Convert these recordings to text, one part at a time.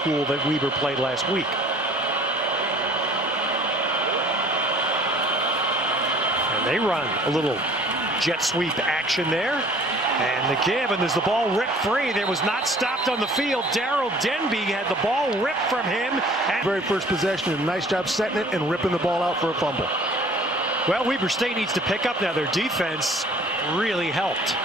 school that Weber played last week. And they run a little jet sweep action there. And the give, and there's the ball ripped free. There was not stopped on the field. Darrell Denby had the ball ripped from him. And very first possession, and nice job setting it and ripping the ball out for a fumble. Well, Weber State needs to pick up now. Their defense really helped.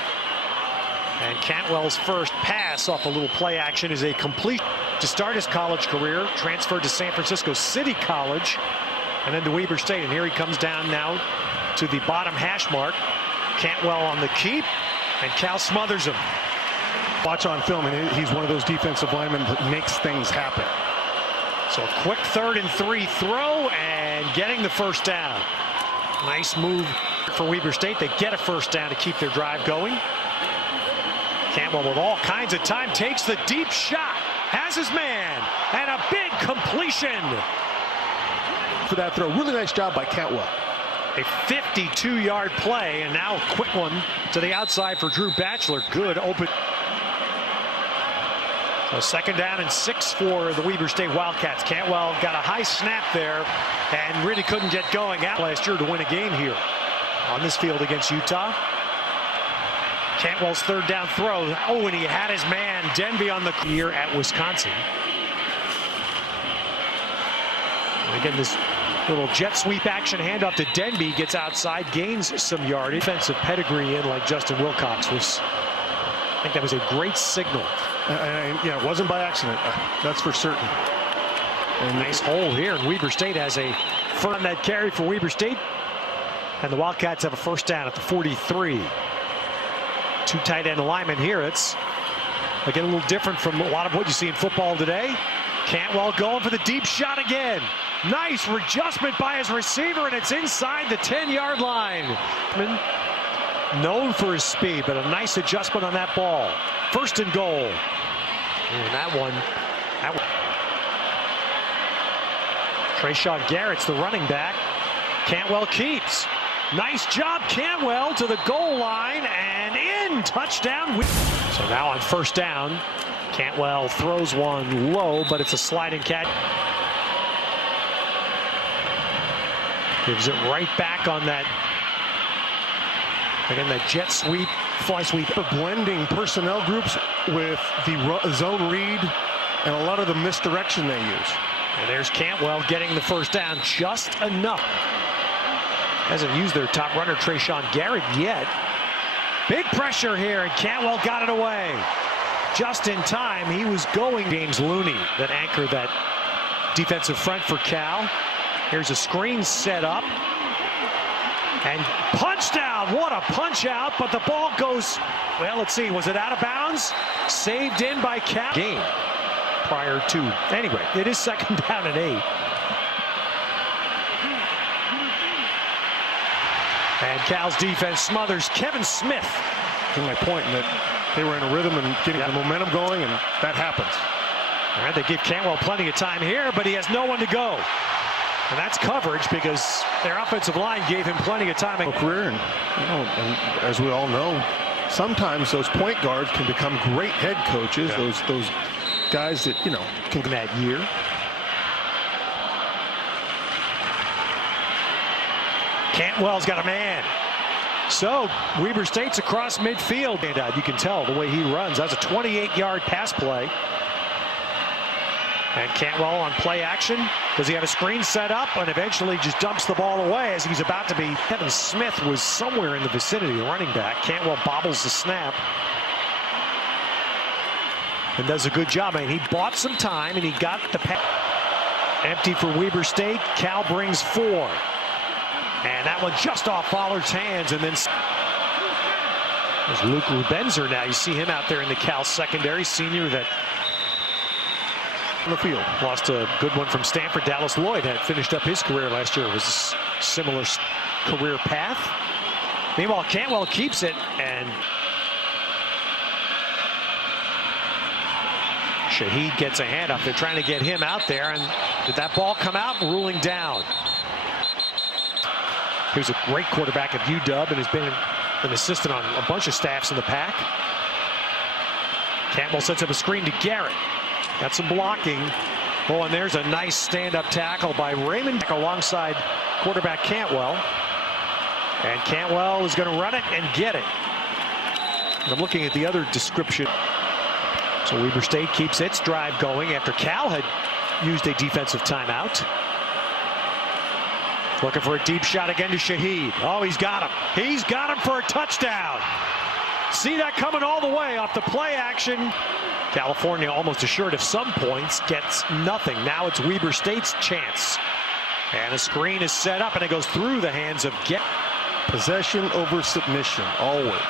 And Cantwell's first pass off a little play action is a complete to start his college career. Transferred to San Francisco City College and then to Weber State. And here he comes down now to the bottom hash mark. Cantwell on the keep. And Cal smothers him. Watch on film, and he's one of those defensive linemen that makes things happen. So a quick 3rd and 3 throw and getting the first down. Nice move for Weber State. They get a first down to keep their drive going. Cantwell with all kinds of time takes the deep shot, has his man, and a big completion. For that throw, really nice job by Cantwell. A 52-yard play, and now a quick one to the outside for Drew Batchelor. Good open. So 2nd down and 6 for the Weber State Wildcats. Cantwell got a high snap there and really couldn't get going out last year to win a game here on this field against Utah. Cantwell's 3rd down throw. Oh, and he had his man Denby on the year at Wisconsin. And again, this little jet sweep action handoff to Denby, gets outside, gains some yardage. Defensive pedigree in like Justin Wilcox was, I think that was a great signal. Yeah, it wasn't by accident. That's for certain. And nice hole here, and Weber State has a first on that carry for Weber State. And the Wildcats have a first down at the 43. 2 tight end alignment here. It's again a little different from a lot of what you see in football today. Cantwell going for the deep shot again. Nice adjustment by his receiver, and it's inside the 10-yard line. Known for his speed, but a nice adjustment on that ball. 1st and goal. And that one. Trayshawn Garrett's the running back. Cantwell keeps. Nice job, Cantwell, to the goal line and in. Touchdown. So now on 1st down, Cantwell throws one low, but it's a sliding catch. Gives it right back on that. Again, that jet sweep, fly sweep. Blending personnel groups with the zone read and a lot of the misdirection they use. And there's Cantwell getting the first down just enough. Hasn't used their top runner, Trayshawn Garrett, yet. Big pressure here, and Cantwell got it away. Just in time, he was going. James Looney that anchored that defensive front for Cal. Here's a screen set up. And punched out. What a punch out, but the ball goes, well, let's see, was it out of bounds? Saved in by Cal. Game prior to, anyway, it is 2nd down and 8. And Cal's defense smothers Kevin Smith. To my point, that they were in a rhythm and getting the momentum going, and that happens. All right, they give Cantwell plenty of time here, but he has no one to go. And that's coverage because their offensive line gave him plenty of time. Career, and, and as we all know, sometimes those point guards can become great head coaches. Yeah. Those guys that can that year. Cantwell's got a man. So Weber State's across midfield. And you can tell the way he runs. That's a 28-yard pass play. And Cantwell on play action. Does he have a screen set up? And eventually just dumps the ball away as he's about to be. Kevin Smith was somewhere in the vicinity, running back. Cantwell bobbles the snap. And does a good job. I mean, he bought some time and he got the pass. Empty for Weber State. Cal brings 4. And that one just off Follard's hands. And then there's Luke Rubenzer now. You see him out there in the Cal secondary. Senior that on the field. Lost a good one from Stanford. Dallas Lloyd had finished up his career last year. It was a similar career path. Meanwhile, Cantwell keeps it, and Shaheed gets a handoff. They're trying to get him out there, and did that ball come out? Ruling down. He was a great quarterback at UW and has been an assistant on a bunch of staffs in the Pac. Cantwell sets up a screen to Garrett. Got some blocking. Oh, and there's a nice stand-up tackle by Raymond alongside quarterback Cantwell. And Cantwell is going to run it and get it. I'm looking at the other description. So Weber State keeps its drive going after Cal had used a defensive timeout. Looking for a deep shot again to Shaheed. Oh, he's got him. He's got him for a touchdown. See that coming all the way off the play action. California almost assured of some points, gets nothing. Now it's Weber State's chance. And a screen is set up and it goes through the hands of Garrett. Possession over submission, always.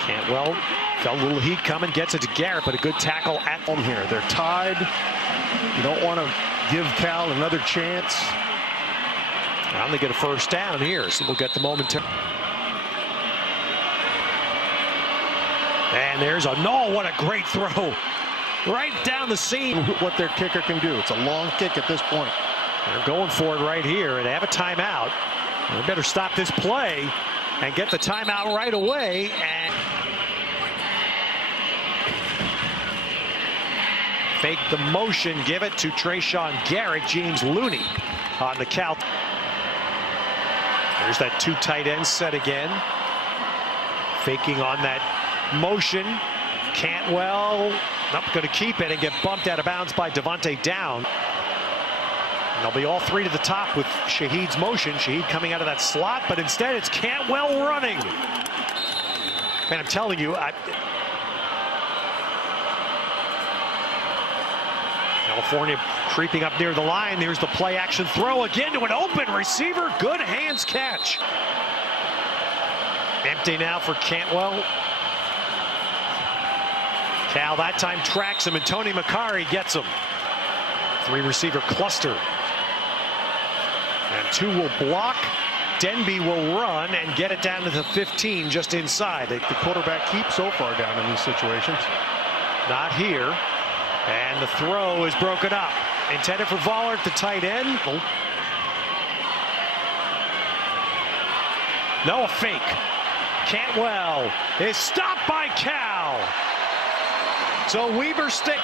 Cantwell felt a little heat coming, gets it to Garrett, but a good tackle at home here. They're tied. You don't want to give Cal another chance. Now they get a first down here, so we'll get the momentary. And there's a what a great throw. Right down the seam. What their kicker can do. It's a long kick at this point. They're going for it right here, and they have a timeout. They better stop this play and get the timeout right away. And fake the motion, give it to Trayshawn Garrett. James Looney on the count. There's that two tight end set again. Faking on that motion. Cantwell not going to keep it and get bumped out of bounds by Devontae Down. And they'll be all three to the top with Shaheed's motion. Shaheed coming out of that slot, but instead it's Cantwell running. And I'm telling you, California creeping up near the line. There's the play action throw again to an open receiver. Good hands catch. Empty now for Cantwell. Cal that time tracks him, and Tony Macari gets him. Three receiver cluster. And two will block. Denby will run and get it down to the 15 just inside. The quarterback keeps so far down in these situations. Not here. And the throw is broken up. Intended for Vollert, the tight end. No, a fake. Cantwell is stopped by Cal. So Weber State.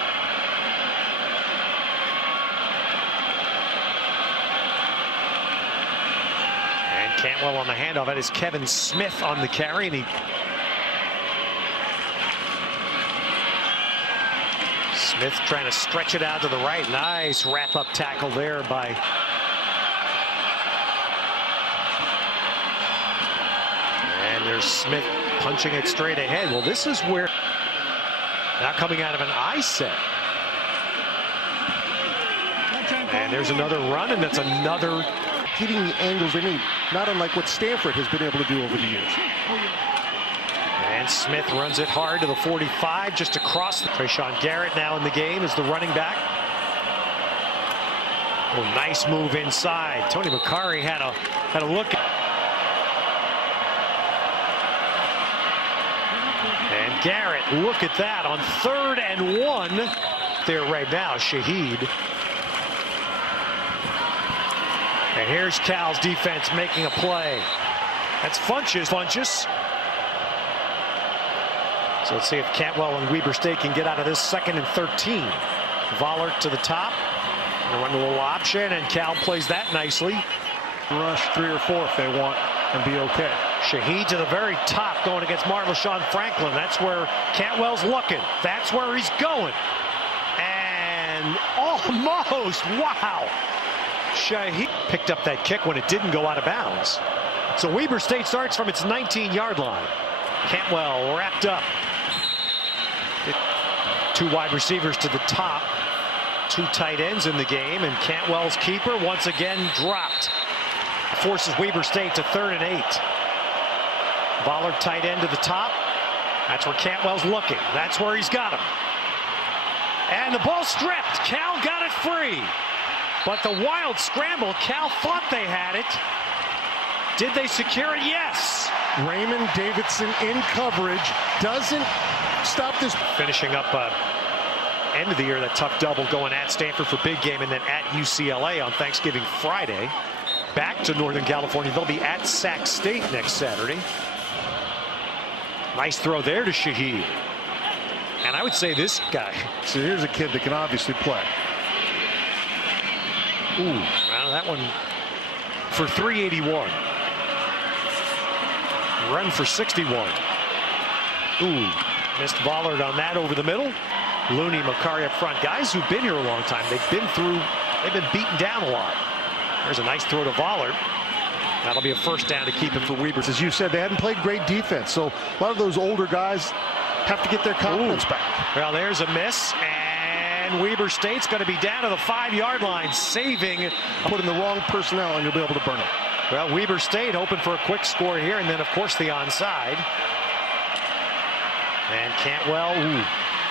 And Cantwell on the handoff. That is Kevin Smith on the carry. And Smith trying to stretch it out to the right. Nice wrap-up tackle there by and there's Smith punching it straight ahead. Well, this is where now coming out of an I set. And there's another run, and that's another hitting the angles they need, not unlike what Stanford has been able to do over the years. And Smith runs it hard to the 45, just across. Trayshawn Garrett now in the game as the running back. Oh, nice move inside. Tony Macari had a look. And Garrett, look at that on 3rd and 1. There right now, Shaheed. And here's Cal's defense making a play. That's Funchess. So let's see if Cantwell and Weber State can get out of this 2nd and 13. Vollert to the top. They run a little option, and Cal plays that nicely. Rush 3 or 4 if they want and be okay. Shaheed to the very top going against Marlon Franklin. That's where Cantwell's looking. That's where he's going. And almost, wow. Shaheed picked up that kick when it didn't go out of bounds. So Weber State starts from its 19-yard line. Cantwell wrapped up. Two wide receivers to the top. Two tight ends in the game, and Cantwell's keeper once again dropped. Forces Weber State to 3rd and 8. Vollert tight end to the top. That's where Cantwell's looking. That's where he's got him. And the ball stripped. Cal got it free. But the wild scramble, Cal thought they had it. Did they secure it? Yes. Raymond Davidson in coverage doesn't stop this. Finishing up end of the year, that tough double going at Stanford for big game and then at UCLA on Thanksgiving Friday. Back to Northern California. They'll be at Sac State next Saturday. Nice throw there to Shaheed. And I would say this guy. So here's a kid that can obviously play. Ooh, well, that one for 381. Run for 61. Ooh, missed Vollard on that over the middle. Looney, Makari up front. Guys who've been here a long time. They've been beaten down a lot. There's a nice throw to Vollard. That'll be a first down to keep it for Weber. As you said, they hadn't played great defense, so a lot of those older guys have to get their confidence back. Well, there's a miss, and Weber State's going to be down to the 5-yard line, saving. Put in the wrong personnel, and you'll be able to burn it. Well, Weber State hoping for a quick score here, and then, of course, the onside. And Cantwell,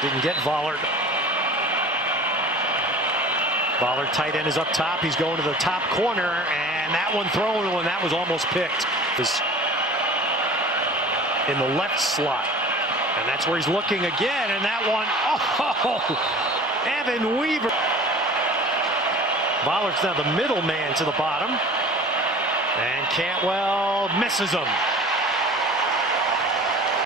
didn't get Vollard. Vollard, tight end, is up top. He's going to the top corner, and that one thrown when that was almost picked. Is in the left slot. And that's where he's looking again, and that one, Evan Weaver. Vollard's now the middleman to the bottom. And Cantwell misses him.